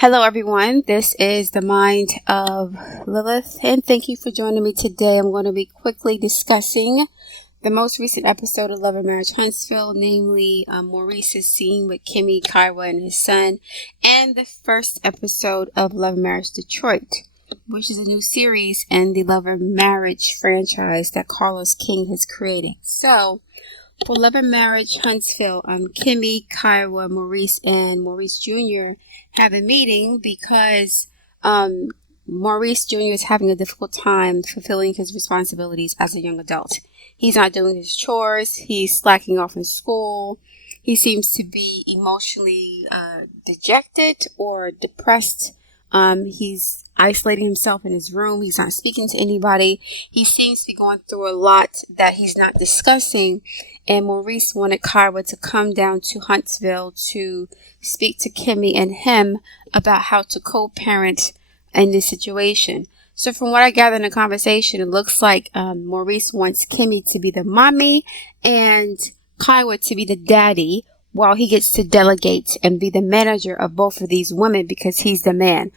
Hello, everyone. This is the Mind of Lilith, and thank you for joining me today. I'm going to be quickly discussing the most recent episode of Love and Marriage Huntsville, namely Maurice's scene with Kimmie, Kiuwah, and his son, and the first episode of Love and Marriage Detroit, which is a new series in the Love and Marriage franchise that Carlos King has created. So, for Love and Marriage Huntsville, Kimmie, Kiuwah, Maurice, and Maurice Jr. have a meeting because Maurice Jr. is having a difficult time fulfilling his responsibilities as a young adult. He's not doing his chores. He's slacking off in school. He seems to be emotionally dejected or depressed. He's isolating himself in his room. He's not speaking to anybody. He seems to be going through a lot that he's not discussing. And Maurice wanted Kiuwah to come down to Huntsville to speak to Kimmie and him about how to co-parent in this situation. So from what I gather in the conversation, it looks like Maurice wants Kimmie to be the mommy and Kiuwah to be the daddy, while he gets to delegate and be the manager of both of these women because he's the man.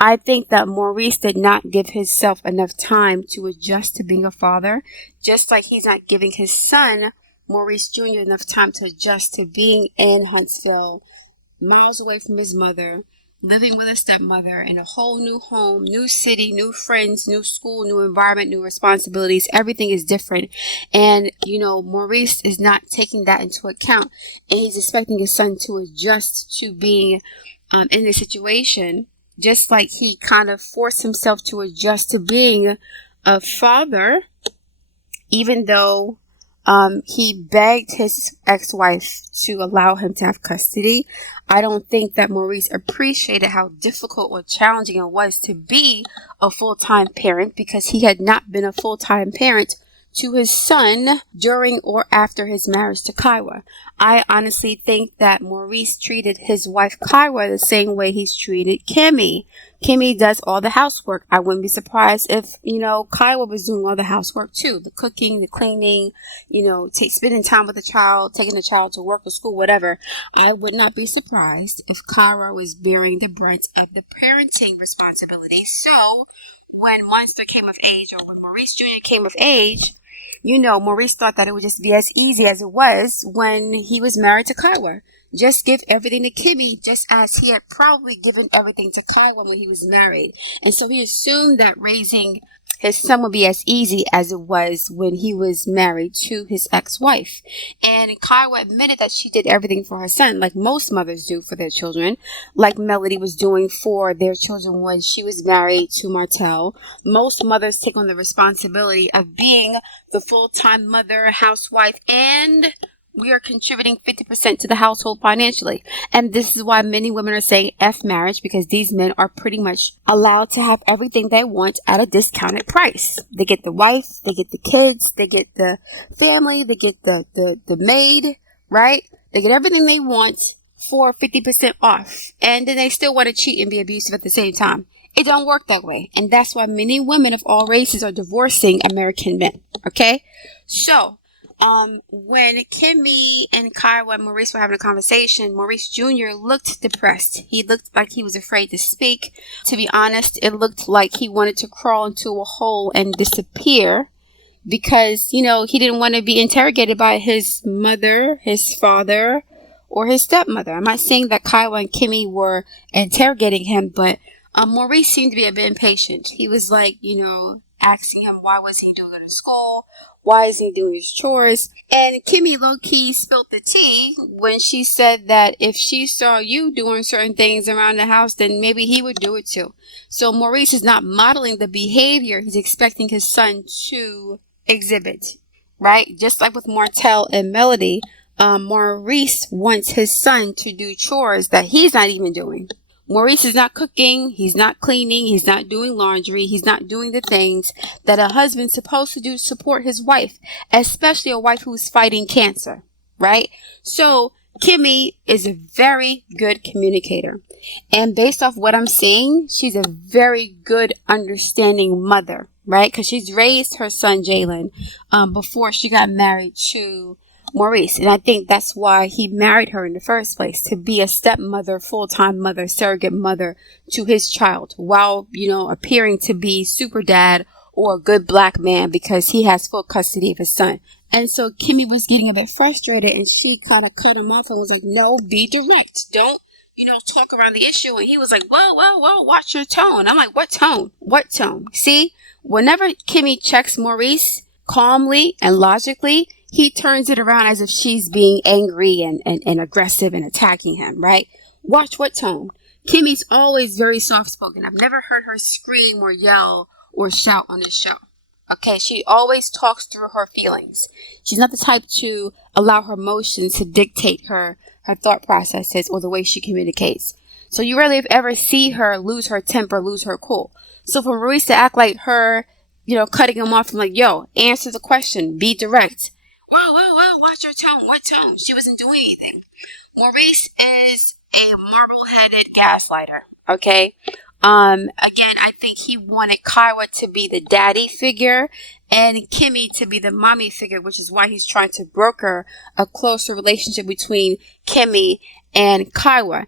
I think that Maurice did not give himself enough time to adjust to being a father, just like he's not giving his son, Maurice Jr., enough time to adjust to being in Huntsville, miles away from his mother, living with a stepmother in a whole new home, new city, new friends, new school, new environment, new responsibilities. Everything is different. And, Maurice is not taking that into account. And he's expecting his son to adjust to being in the situation, just like he kind of forced himself to adjust to being a father, even though he begged his ex-wife to allow him to have custody. I don't think that Maurice appreciated how difficult or challenging it was to be a full-time parent because he had not been a full-time parent to his son during or after his marriage to Kiuwah. I honestly think that Maurice treated his wife Kiuwah the same way he's treated Kimmie. Kimmie does all the housework. I wouldn't be surprised if, Kiuwah was doing all the housework too. The cooking, the cleaning, spending time with the child, taking the child to work or school, whatever. I would not be surprised if Kiuwah was bearing the brunt of the parenting responsibility. So, when Monster came of age, or when Maurice Jr. came of age, Maurice thought that it would just be as easy as it was when he was married to Kiuwah. Just give everything to Kimmie, just as he had probably given everything to Kiuwah when he was married. And so he assumed that raising his son would be as easy as it was when he was married to his ex-wife. And Kiuwah admitted that she did everything for her son, like most mothers do for their children, like Melody was doing for their children when she was married to Martell. Most mothers take on the responsibility of being the full-time mother, housewife, and we are contributing 50% to the household financially. And this is why many women are saying F marriage, because these men are pretty much allowed to have everything they want at a discounted price. They get the wife, they get the kids, they get the family, they get the maid, right? They get everything they want for 50% off. And then they still want to cheat and be abusive at the same time. It don't work that way. And that's why many women of all races are divorcing American men. Okay? So, when Kimmie and Kiuwah and Maurice were having a conversation, Maurice Jr. looked depressed. He looked like he was afraid to speak. To be honest, it looked like he wanted to crawl into a hole and disappear because, he didn't want to be interrogated by his mother, his father, or his stepmother. I'm not saying that Kiuwah and Kimmie were interrogating him, but Maurice seemed to be a bit impatient. He was like, asking him why wasn't he doing good in school? Why isn't he doing his chores? And Kimmie low-key spilled the tea when she said that if she saw you doing certain things around the house, then maybe he would do it too. So Maurice is not modeling the behavior he's expecting his son to exhibit, right? Just like with Martell and Melody, Maurice wants his son to do chores that he's not even doing. Maurice is not cooking, he's not cleaning, he's not doing laundry, he's not doing the things that a husband's supposed to do to support his wife, especially a wife who's fighting cancer, right? So Kimmie is a very good communicator. And based off what I'm seeing, she's a very good understanding mother, right? Because she's raised her son Jalen before she got married to Maurice. And I think that's why he married her in the first place, to be a stepmother, full-time mother, surrogate mother to his child, while, appearing to be super dad or a good black man because he has full custody of his son. And so Kimmie was getting a bit frustrated, and she kind of cut him off and was like, no, be direct. Don't, talk around the issue. And he was like, whoa, watch your tone. I'm like, what tone? What tone? See, whenever Kimmie checks Maurice calmly and logically, he turns it around as if she's being angry and aggressive and attacking him, right? Watch what tone. Kimmie's always very soft-spoken. I've never heard her scream or yell or shout on this show. Okay, she always talks through her feelings. She's not the type to allow her emotions to dictate her thought processes or the way she communicates. So you rarely ever see her lose her temper, lose her cool. So for Maurice to act like her, cutting him off and like, yo, answer the question, be direct. Whoa, watch your tone. What tone? She wasn't doing anything. Maurice is a marble-headed gaslighter, okay? Again, I think he wanted Kiuwah to be the daddy figure and Kimmie to be the mommy figure, which is why he's trying to broker a closer relationship between Kimmie and Kiuwah.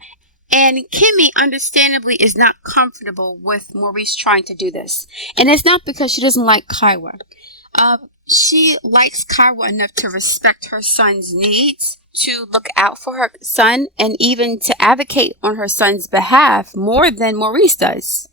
And Kimmie, understandably, is not comfortable with Maurice trying to do this. And it's not because she doesn't like Kiuwah. She likes Kiuwah enough to respect her son's needs, to look out for her son, and even to advocate on her son's behalf more than Maurice does.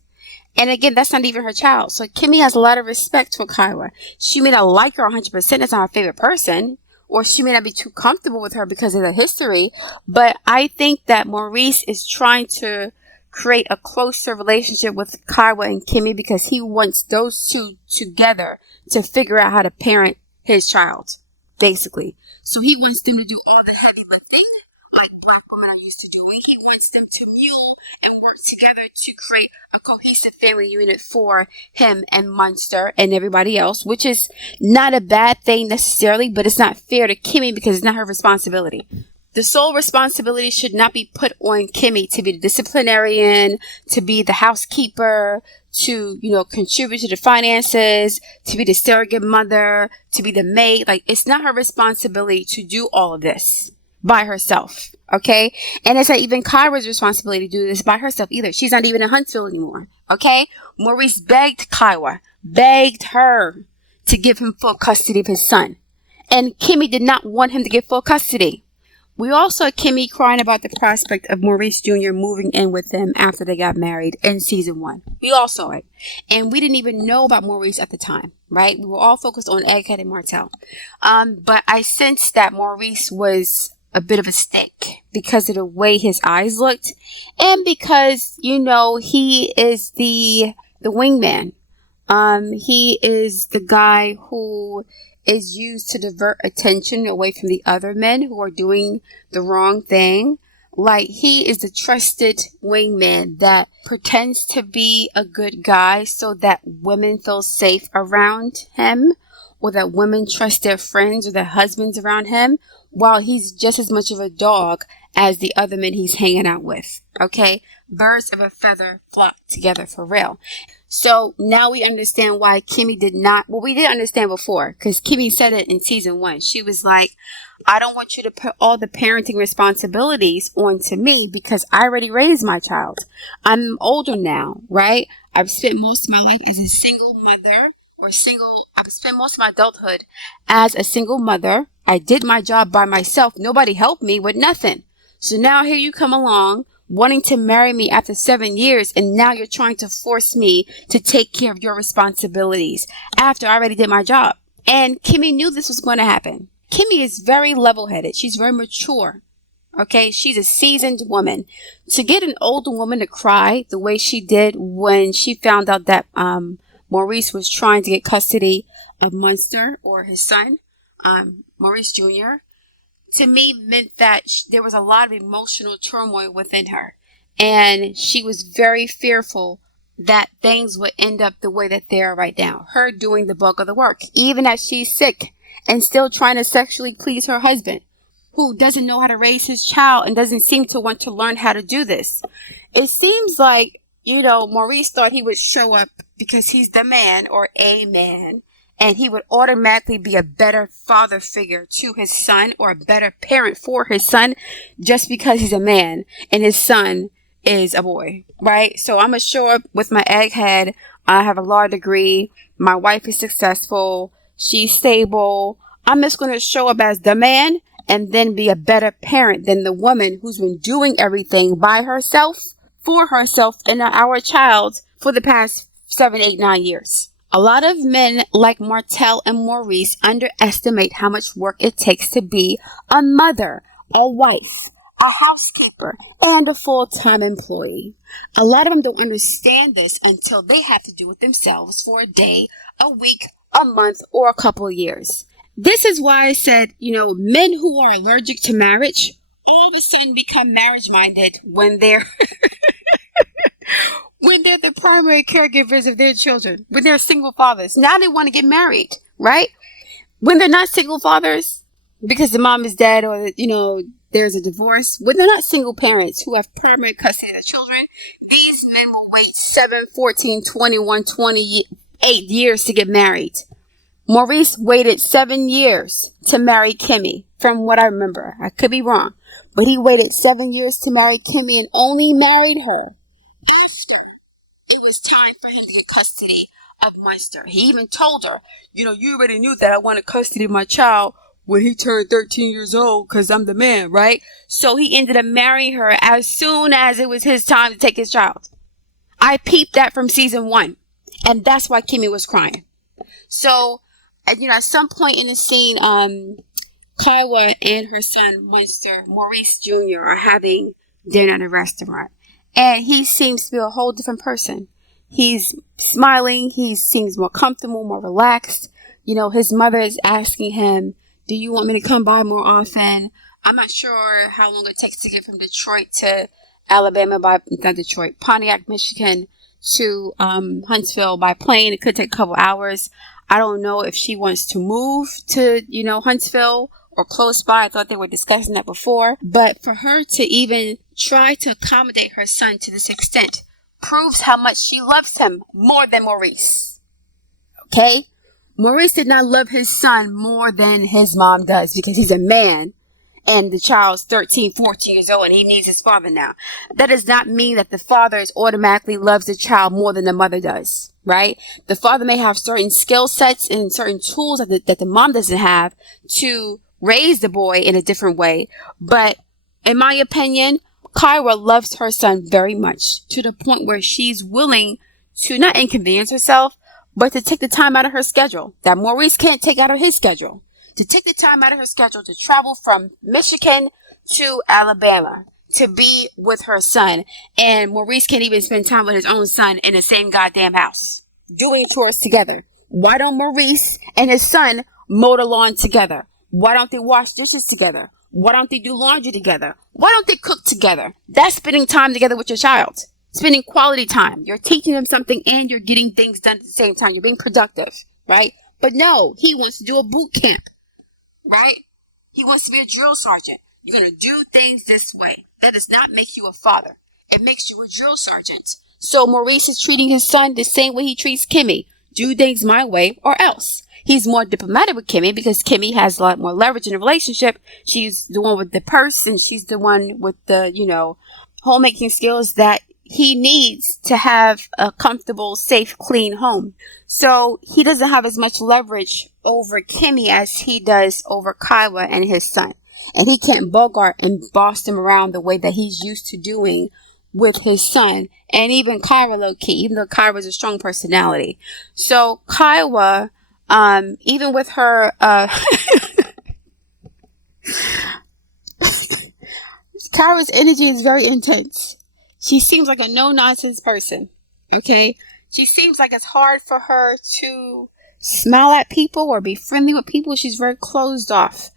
And again, that's not even her child. So Kimmie has a lot of respect for Kiuwah. She may not like her 100%. That's not her favorite person. Or she may not be too comfortable with her because of the history. But I think that Maurice is trying to create a closer relationship with Kiuwah and Kimmie because he wants those two together to figure out how to parent his child, basically. So he wants them to do all the heavy lifting like black women are used to doing. He wants them to mule and work together to create a cohesive family unit for him and Munster and everybody else, which is not a bad thing necessarily, but it's not fair to Kimmie because it's not her responsibility. The sole responsibility should not be put on Kimmie to be the disciplinarian, to be the housekeeper, to, contribute to the finances, to be the surrogate mother, to be the maid. Like, it's not her responsibility to do all of this by herself. Okay? And it's not even Kiuwah's responsibility to do this by herself either. She's not even in Huntsville anymore. Okay? Maurice begged Kiuwah, begged her to give him full custody of his son. And Kimmie did not want him to get full custody. We all saw Kimmie crying about the prospect of Maurice Jr. moving in with them after they got married in season 1. We all saw it. And we didn't even know about Maurice at the time, right? We were all focused on Egghead and Martell. But I sensed that Maurice was a bit of a stake because of the way his eyes looked. And because, he is the wingman. He is the guy who is used to divert attention away from the other men who are doing the wrong thing. Like, he is the trusted wingman that pretends to be a good guy so that women feel safe around him, or that women trust their friends or their husbands around him, while he's just as much of a dog as the other men he's hanging out with. Okay? Birds of a feather flock together for real. So now we understand why Kimmie did not, well, we did understand before, because Kimmie said it in season 1. She was like, I don't want you to put all the parenting responsibilities onto me because I already raised my child. I'm older now, right? I've spent most of my life as a single mother I've spent most of my adulthood as a single mother. I did my job by myself. Nobody helped me with nothing. So now here you come along wanting to marry me after 7 years, and now you're trying to force me to take care of your responsibilities after I already did my job. And Kimmie knew this was going to happen. Kimmie is very level-headed. She's very mature. Okay, she's a seasoned woman. To get an older woman to cry the way she did when she found out that Maurice was trying to get custody of Munster, or his son, Maurice Jr., to me meant that there was a lot of emotional turmoil within her. And she was very fearful that things would end up the way that they are right now. Her doing the bulk of the work, even as she's sick and still trying to sexually please her husband, who doesn't know how to raise his child and doesn't seem to want to learn how to do this. It seems like, Maurice thought he would show up because he's the man, or a man, and he would automatically be a better father figure to his son or a better parent for his son just because he's a man and his son is a boy, right? So I'm going to show up with my egghead. I have a law degree. My wife is successful. She's stable. I'm just going to show up as the man and then be a better parent than the woman who's been doing everything by herself, for herself, and our child for the past 7, 8, 9 years. A lot of men like Martell and Maurice underestimate how much work it takes to be a mother, a wife, a housekeeper, and a full-time employee. A lot of them don't understand this until they have to do it themselves for a day, a week, a month, or a couple of years. This is why I said, men who are allergic to marriage all of a sudden become marriage-minded when they're when they're the primary caregivers of their children, when they're single fathers. Now they want to get married, right? When they're not single fathers, because the mom is dead or, there's a divorce, when they're not single parents who have primary custody of the children, these men will wait 7, 14, 21, 28 years to get married. Maurice waited 7 years to marry Kimmie, from what I remember. I could be wrong. But he waited 7 years to marry Kimmie and only married her after it was time for him to get custody of Munster. He even told her, you already knew that I wanted custody of my child when he turned 13 years old because I'm the man, right? So he ended up marrying her as soon as it was his time to take his child. I peeped that from season 1. And that's why Kimmie was crying. So, at some point in the scene, Kiuwah and her son, Munster, Maurice Jr., are having dinner at a restaurant. And he seems to be a whole different person. He's smiling. He seems more comfortable, more relaxed. His mother is asking him, do you want me to come by more often? I'm not sure how long it takes to get from Detroit to Alabama Pontiac, Michigan to Huntsville by plane. It could take a couple hours. I don't know if she wants to move to, Huntsville or close by. I thought they were discussing that before. But for her to even try to accommodate her son to this extent proves how much she loves him more than Maurice. Okay? Maurice did not love his son more than his mom does because he's a man and the child's 13, 14 years old and he needs his father now. That does not mean that the father automatically loves the child more than the mother does, right? The father may have certain skill sets and certain tools that the mom doesn't have to raise the boy in a different way. But in my opinion, Kiuwah loves her son very much to the point where she's willing to not inconvenience herself, but to take the time out of her schedule that Maurice can't take out of his schedule. To take the time out of her schedule to travel from Michigan to Alabama to be with her son. And Maurice can't even spend time with his own son in the same goddamn house, doing chores together. Why don't Maurice and his son mow the lawn together? Why don't they wash dishes together? Why don't they do laundry together? Why don't they cook together? That's spending time together with your child. Spending quality time. You're teaching them something and you're getting things done at the same time. You're being productive, right? But no, he wants to do a boot camp, right? He wants to be a drill sergeant. You're going to do things this way. That does not make you a father. It makes you a drill sergeant. So Maurice is treating his son the same way he treats Kimmie. Do things my way or else. He's more diplomatic with Kimmie because Kimmie has a lot more leverage in the relationship. She's the one with the purse and she's the one with the, homemaking skills that he needs to have a comfortable, safe, clean home. So he doesn't have as much leverage over Kimmie as he does over Kiuwah and his son. And he can't bogart and boss him around the way that he's used to doing with his son. And even Kiuwah low-key, even though Kiuwah's a strong personality. So Kiuwah, even with her, Kiuwah's energy is very intense. She seems like a no-nonsense person, okay? She seems like it's hard for her to smile at people or be friendly with people. She's very closed off.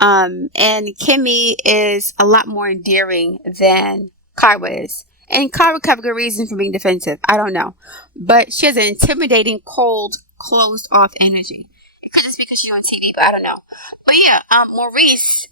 And Kimmie is a lot more endearing than Kiuwah is. And Kiuwah could have a good reason for being defensive. I don't know. But she has an intimidating, cold, closed off energy. It could just be because she's on TV, but I don't know. But yeah, Maurice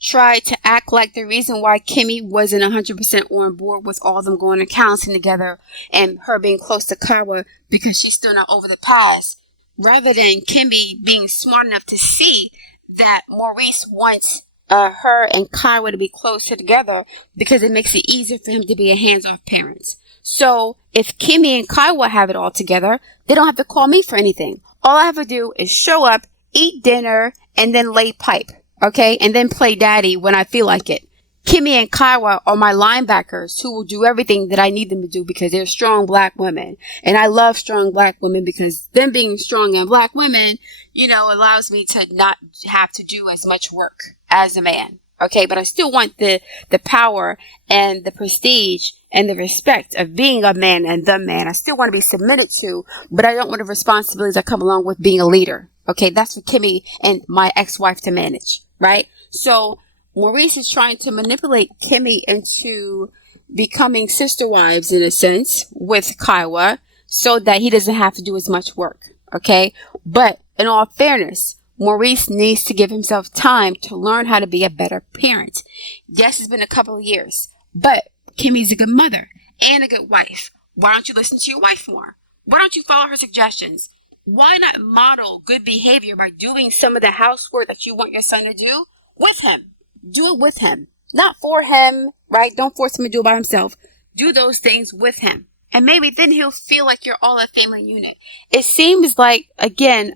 tried to act like the reason why Kimmie wasn't 100% on board with all of them going to counseling together and her being close to Kiuwah because she's still not over the past rather than Kimmie being smart enough to see that Maurice wants her and Kiuwah to be closer together because it makes it easier for him to be a hands-off parent. So if Kimmie and Kiuwah have it all together, they don't have to call me for anything. All I have to do is show up, eat dinner, and then lay pipe, okay? And then play daddy when I feel like it. Kimmie and Kiuwah are my linebackers who will do everything that I need them to do because they're strong black women. And I love strong black women because them being strong and black women, allows me to not have to do as much work as a man. Okay, but I still want the power and the prestige and the respect of being a man and the man. I still want to be submitted to, but I don't want the responsibilities that come along with being a leader. Okay, that's for Kimmie and my ex-wife to manage, right? So Maurice is trying to manipulate Kimmie into becoming sister wives in a sense with Kiuwah so that he doesn't have to do as much work. Okay, but in all fairness, Maurice needs to give himself time to learn how to be a better parent. Yes, it's been a couple of years, but Kimmie's a good mother and a good wife. Why don't you listen to your wife more? Why don't you follow her suggestions? Why not model good behavior by doing some of the housework that you want your son to do with him? Do it with him, not for him, right? Don't force him to do it by himself. Do those things with him. And maybe then he'll feel like you're all a family unit. It seems like, again,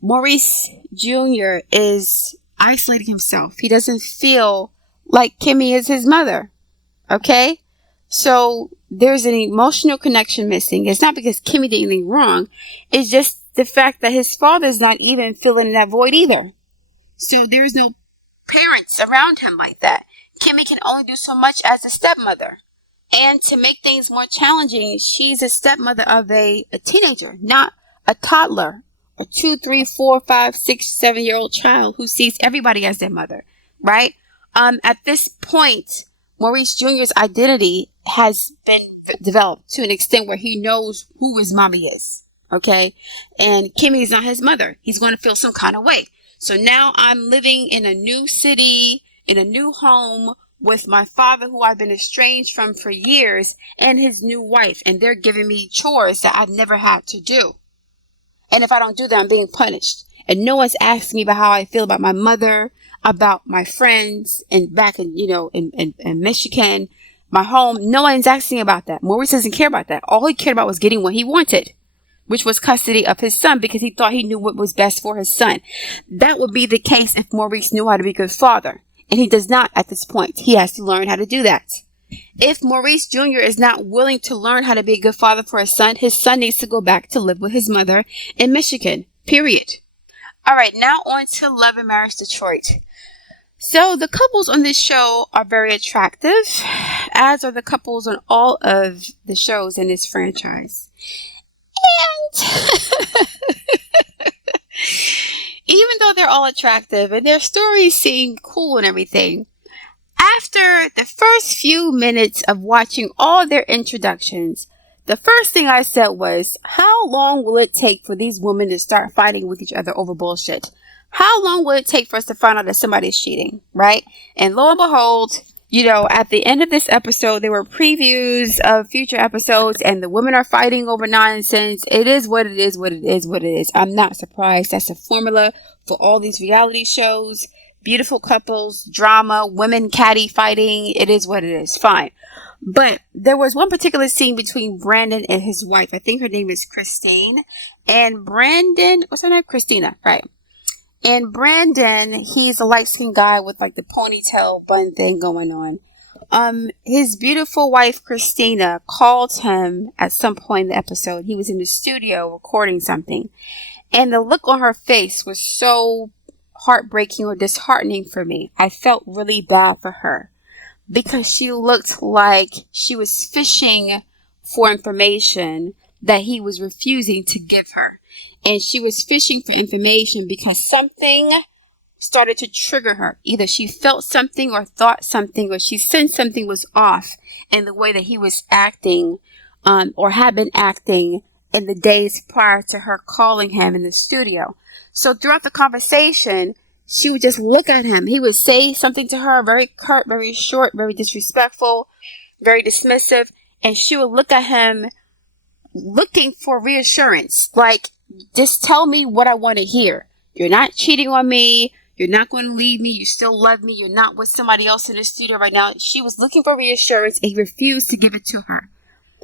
Maurice Jr. is isolating himself. He doesn't feel like Kimmie is his mother. Okay? So there's an emotional connection missing. It's not because Kimmie did anything wrong. It's just the fact that his father's not even filling that void either. So there's no parents around him like that. Kimmie can only do so much as a stepmother. And to make things more challenging, she's a stepmother of a teenager, not a toddler, a 2, 3, 4, 5, 6, 7-year-old child who sees everybody as their mother, right? At this point, Maurice Jr.'s identity has been developed to an extent where he knows who his mommy is, okay? And Kimmie is not his mother. He's going to feel some kind of way. So now I'm living in a new city, in a new home, with my father who I've been estranged from for years and his new wife. And they're giving me chores that I've never had to do. And if I don't do that, I'm being punished. And no one's asking me about how I feel about my mother, about my friends, and back in, in Michigan, my home. No one's asking about that. Maurice doesn't care about that. All he cared about was getting what he wanted, which was custody of his son because he thought he knew what was best for his son. That would be the case if Maurice knew how to be a good father. And he does not at this point. He has to learn how to do that. If Maurice Jr. is not willing to learn how to be a good father for his son needs to go back to live with his mother in Michigan. Period. All right, now on to Love and Marriage Detroit. So the couples on this show are very attractive, as are the couples on all of the shows in this franchise. And even though they're all attractive and their stories seem cool and everything, after the first few minutes of watching all their introductions, the first thing I said was, how long will it take for these women to start fighting with each other over bullshit? How long will it take for us to find out that somebody's cheating, right? And lo and behold, at the end of this episode, there were previews of future episodes and the women are fighting over nonsense. It is what it is, what it is, what it is. I'm not surprised. That's a formula for all these reality shows. Beautiful couples, drama, women catty fighting. It is what it is. Fine. But there was one particular scene between Brandon and his wife. I think her name is Christine. And Brandon, what's her name? Christina, right. And Brandon, he's a light-skinned guy with like the ponytail bun thing going on. His beautiful wife, Christina, called him at some point in the episode. He was in the studio recording something. And the look on her face was so heartbreaking or disheartening for me. I felt really bad for her because she looked like she was fishing for information that he was refusing to give her. And she was fishing for information because something started to trigger her. Either she felt something or thought something, or she sensed something was off in the way that he was acting, or had been acting in the days prior to her calling him in the studio. So throughout the conversation, she would just look at him. He would say something to her, very curt, very short, very disrespectful, very dismissive. And she would look at him looking for reassurance. Like, Just tell me what I want to hear. You're not cheating on me. You're not going to leave me. You still love me. You're not with somebody else in the studio right now. She was looking for reassurance and he refused to give it to her.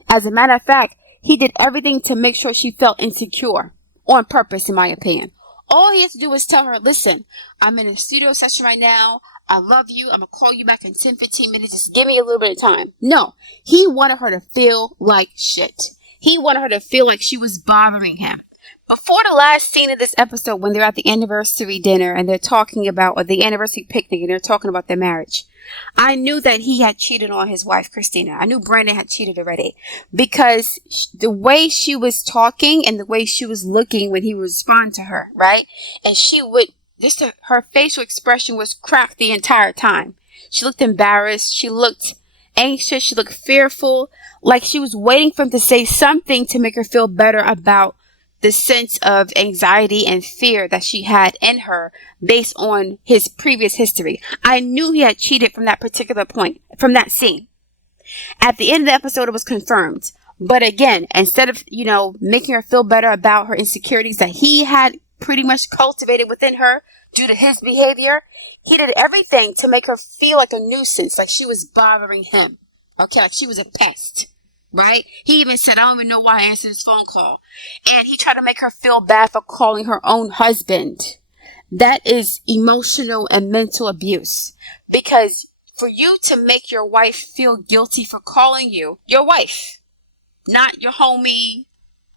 As a matter of fact, he did everything to make sure she felt insecure on purpose, in my opinion. All he has to do is tell her, listen, I'm in a studio session right now. I love you. I'm going to call you back in 10, 15 minutes. Just give me a little bit of time. No, he wanted her to feel like shit. He wanted her to feel like she was bothering him. Before the last scene of this episode, when they're at the anniversary dinner and they're talking about, or the anniversary picnic, and they're talking about their marriage, I knew that he had cheated on his wife, Christina. I knew Brandon had cheated already because the way she was talking and the way she was looking when he would respond to her, right? And she would, her facial expression was cracked the entire time. She looked embarrassed. She looked anxious. She looked fearful, like she was waiting for him to say something to make her feel better about the sense of anxiety and fear that she had in her based on his previous history. I knew he had cheated from that particular point, from that scene. At the end of the episode, it was confirmed. But again, instead of, making her feel better about her insecurities that he had pretty much cultivated within her due to his behavior, he did everything to make her feel like a nuisance, like she was bothering him. Okay, like she was a pest. Right? He even said, I don't even know why I answered his phone call. And he tried to make her feel bad for calling her own husband. That is emotional and mental abuse. Because for you to make your wife feel guilty for calling you, your wife, not your homie,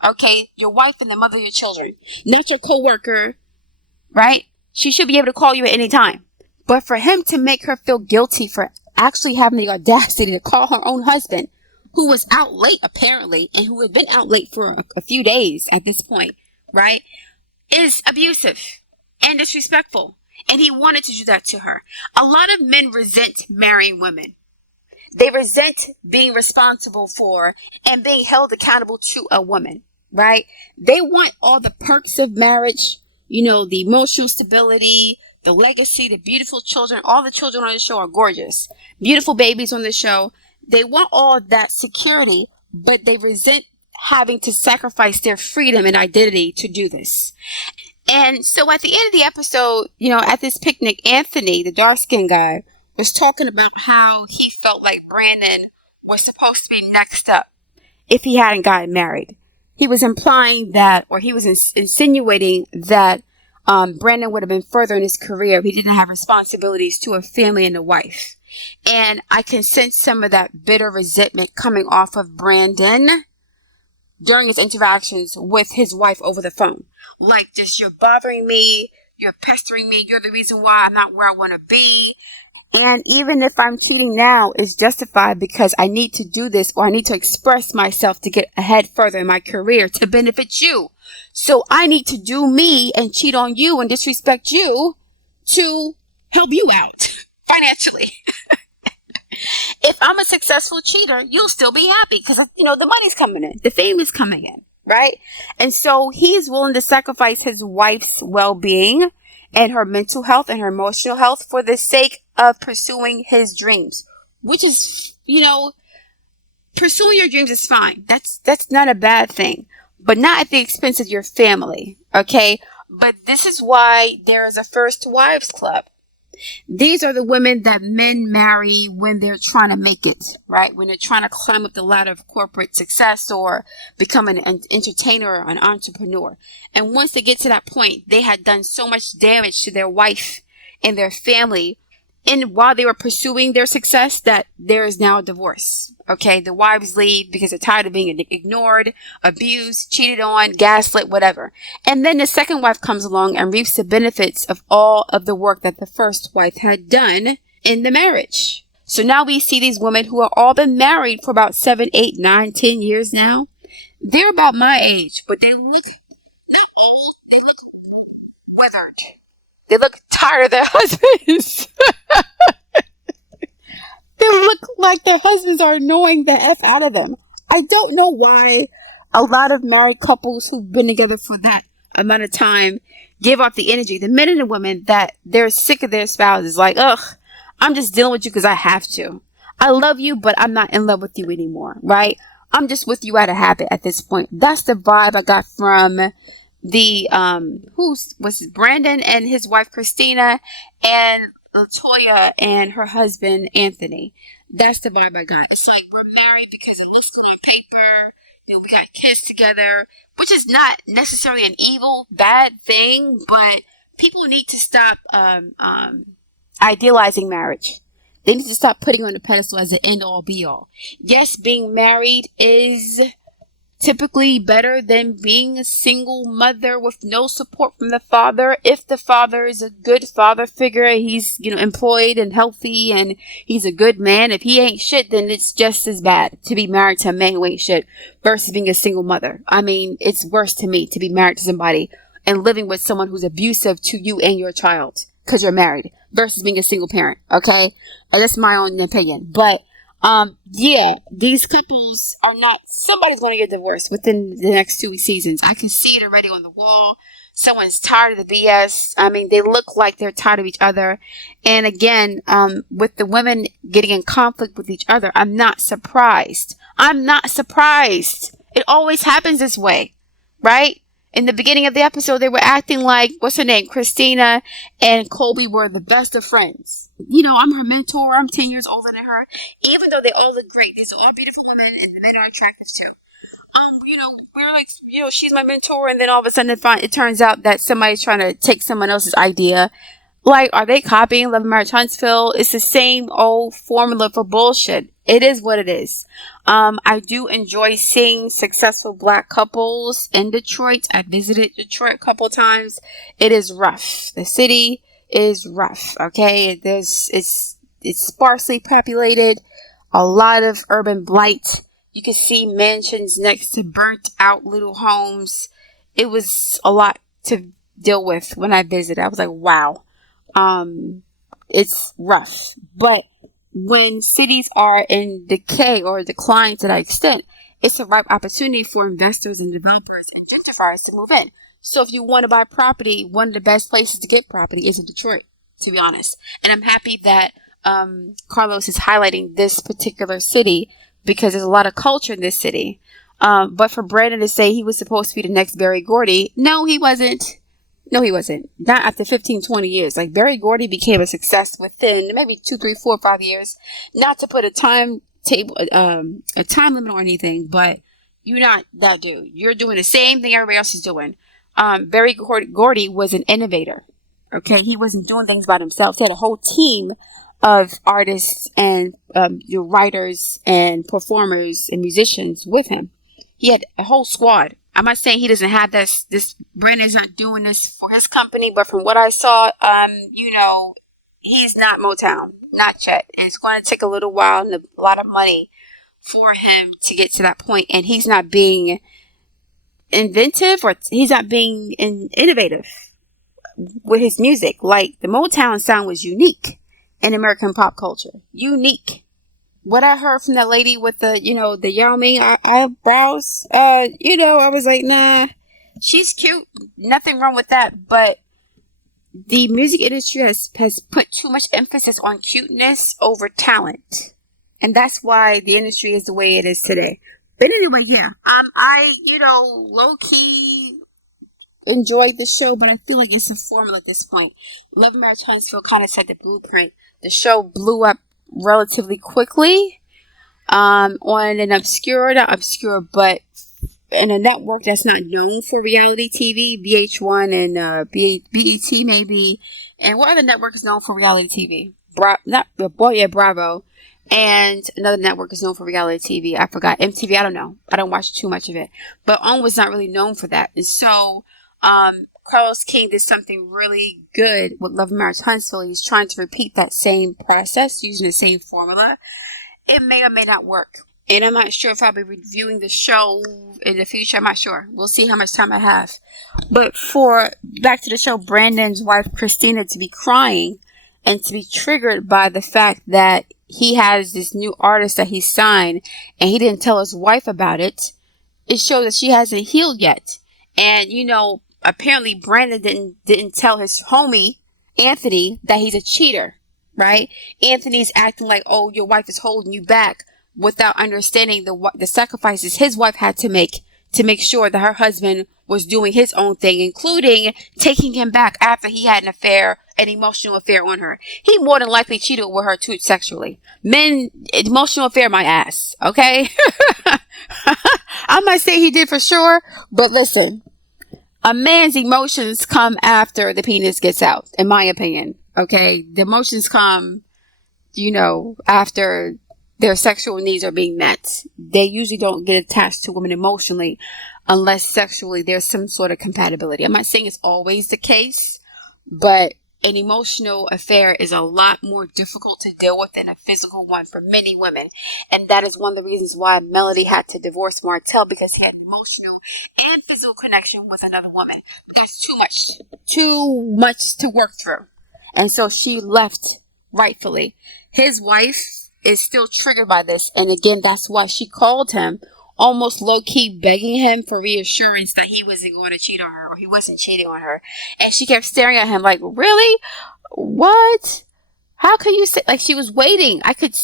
okay, your wife and the mother of your children, not your coworker, right? She should be able to call you at any time. But for him to make her feel guilty for actually having the audacity to call her own husband, who was out late apparently, and who had been out late for a few days at this point, right, is abusive and disrespectful. And he wanted to do that to her. A lot of men resent marrying women. They resent being responsible for and being held accountable to a woman, right? They want all the perks of marriage, the emotional stability, the legacy, the beautiful children. All the children on the show are gorgeous. Beautiful babies on the show. They want all that security, but they resent having to sacrifice their freedom and identity to do this. And so at the end of the episode, at this picnic, Anthony, the dark-skinned guy, was talking about how he felt like Brandon was supposed to be next up if he hadn't gotten married. He was implying that, or he was insinuating that Brandon would have been further in his career if he didn't have responsibilities to a family and a wife. And I can sense some of that bitter resentment coming off of Brandon during his interactions with his wife over the phone. Like, just, you're bothering me, you're pestering me, you're the reason why I'm not where I want to be. And even if I'm cheating now, it's justified because I need to do this, or I need to express myself to get ahead further in my career to benefit you. So I need to do me and cheat on you and disrespect you to help you out financially. If I'm a successful cheater, you'll still be happy because, the money's coming in. The fame is coming in, right? And so he's willing to sacrifice his wife's well-being and her mental health and her emotional health for the sake of pursuing his dreams, which is, pursuing your dreams is fine. That's not a bad thing, but not at the expense of your family, okay? But this is why there is a First Wives Club. These are the women that men marry when they're trying to make it, right? When they're trying to climb up the ladder of corporate success or become an entertainer or an entrepreneur. And once they get to that point, they had done so much damage to their wife and their family, and while they were pursuing their success, that there is now a divorce. Okay, the wives leave because they're tired of being ignored, abused, cheated on, gaslit, whatever. And then the second wife comes along and reaps the benefits of all of the work that the first wife had done in the marriage. So now we see these women who have all been married for about 7, 8, 9, 10 years now. They're about my age, but they look not old, they look withered. They look tired of their husbands. They look like their husbands are annoying the F out of them. I don't know why a lot of married couples who've been together for that amount of time give off the energy, the men and the women, that they're sick of their spouses. Like, ugh, I'm just dealing with you because I have to. I love you, but I'm not in love with you anymore, right? I'm just with you out of habit at this point. That's the vibe I got from the who's was it, Brandon and his wife Christina, and Latoya and her husband Anthony. That's the vibe I got. It's like we're married because it looks good on paper. We got kids together, which is not necessarily an evil, bad thing, but people need to stop idealizing marriage. They need to stop putting on the pedestal as an end all be all. Yes, being married is typically better than being a single mother with no support from the father. If the father is a good father figure, he's, employed and healthy and he's a good man. If he ain't shit, then it's just as bad to be married to a man who ain't shit versus being a single mother. I mean, it's worse to me to be married to somebody and living with someone who's abusive to you and your child because you're married versus being a single parent. Okay. And that's my own opinion. But these couples are not, somebody's going to get divorced within the next 2 seasons. I can see it already on the wall. Someone's tired of the BS. I mean, they look like they're tired of each other. And again, with the women getting in conflict with each other, I'm not surprised. It always happens this way, right? In the beginning of the episode, they were acting like, what's her name? Christina and Colby were the best of friends. I'm her mentor. I'm 10 years older than her. Even though they all look great. These are all beautiful women and the men are attractive too. We're like, she's my mentor. And then all of a sudden it turns out that somebody's trying to take someone else's idea. Like, are they copying Love Marriage Huntsville? It's the same old formula for bullshit. It is what it is. I do enjoy seeing successful black couples in Detroit. I visited Detroit a couple times. It is rough. The city is rough. Okay. It's sparsely populated. A lot of urban blight. You can see mansions next to burnt out little homes. It was a lot to deal with when I visited. I was like, wow. It's rough. But when cities are in decay or decline to that extent, it's a ripe opportunity for investors and developers and gentrifiers to move in. So if you want to buy property, one of the best places to get property is in Detroit, to be honest. And I'm happy that Carlos is highlighting this particular city because there's a lot of culture in this city. But for Brandon to say he was supposed to be the next Berry Gordy, no, he wasn't. Not after 15, 20 years. Like, Berry Gordy became a success within maybe 2, 3, 4, 5 years. Not to put a time limit or anything, but you're not that dude. You're doing the same thing everybody else is doing. Berry Gordy was an innovator. Okay, he wasn't doing things by himself. He had a whole team of artists and writers and performers and musicians with him. He had a whole squad. I'm not saying he doesn't have this. Brandon's not doing this for his company, but from what I saw, he's not Motown, not yet. And it's going to take a little while and a lot of money for him to get to that point. And he's not being inventive or he's not being innovative with his music. Like, the Motown sound was unique in American pop culture. Unique. What I heard from that lady with the, the Yao Ming eyebrows, I was like, nah, she's cute. Nothing wrong with that. But the music industry has put too much emphasis on cuteness over talent. And that's why the industry is the way it is today. But anyway, yeah. I low-key enjoyed the show, but I feel like it's a formula at this point. Love Marriage Huntsville kind of set the blueprint. The show blew up relatively quickly on an not obscure, but in a network that's not known for reality TV, VH1 and BET maybe. And what other network is known for reality TV? Bravo. And another network is known for reality TV. I forgot. MTV, I don't know. I don't watch too much of it. But OWN was not really known for that. And so Carlos King did something really good with Love and Marriage Huntsville. He's trying to repeat that same process using the same formula. It may or may not work. And I'm not sure if I'll be reviewing the show in the future. I'm not sure. We'll see how much time I have. But back to the show, Brandon's wife, Christina, to be crying and to be triggered by the fact that he has this new artist that he signed and he didn't tell his wife about it. It shows that she hasn't healed yet. And, apparently Brandon didn't tell his homie, Anthony, that he's a cheater, right? Anthony's acting like, oh, your wife is holding you back without understanding the sacrifices his wife had to make sure that her husband was doing his own thing, including taking him back after he had an emotional affair on her. He more than likely cheated with her too sexually. Men, emotional affair, my ass. Okay? I might say he did for sure, but listen, a man's emotions come after the penis gets out, in my opinion. Okay? The emotions come, after their sexual needs are being met. They usually don't get attached to women emotionally unless sexually there's some sort of compatibility. I'm not saying it's always the case, but an emotional affair is a lot more difficult to deal with than a physical one for many women. And that is one of the reasons why Melody had to divorce Martell, because he had emotional and physical connection with another woman. That's too much to work through. And so she left rightfully. His wife is still triggered by this. And again, that's why she called him, almost low-key begging him for reassurance that he wasn't going to cheat on her, or he wasn't cheating on her. And she kept staring at him like, really? What? How can you say? Like, she was waiting. I could,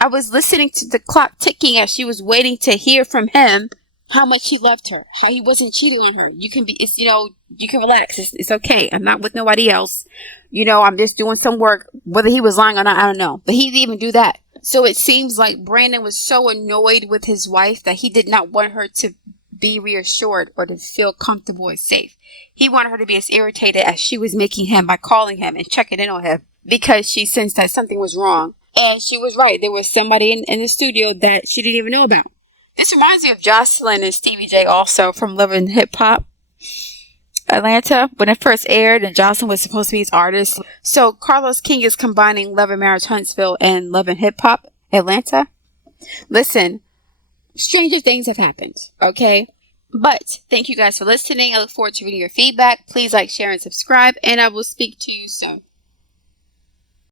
I was listening to the clock ticking as she was waiting to hear from him how much he loved her, how he wasn't cheating on her. You can you can relax. It's okay. I'm not with nobody else. I'm just doing some work. Whether he was lying or not, I don't know. But he didn't even do that. So it seems like Brandon was so annoyed with his wife that he did not want her to be reassured or to feel comfortable and safe. He wanted her to be as irritated as she was making him by calling him and checking in on him, because she sensed that something was wrong. And she was right. There was somebody in the studio that she didn't even know about. This reminds me of Jocelyn and Stevie J also from Love and Hip Hop Atlanta, when it first aired, and Jocelyn was supposed to be his artist. So Carlos King is combining Love and Marriage Huntsville and Love and Hip Hop Atlanta. Listen, stranger things have happened, okay? But thank you guys for listening. I look forward to reading your feedback. Please like, share, and subscribe, and I will speak to you soon.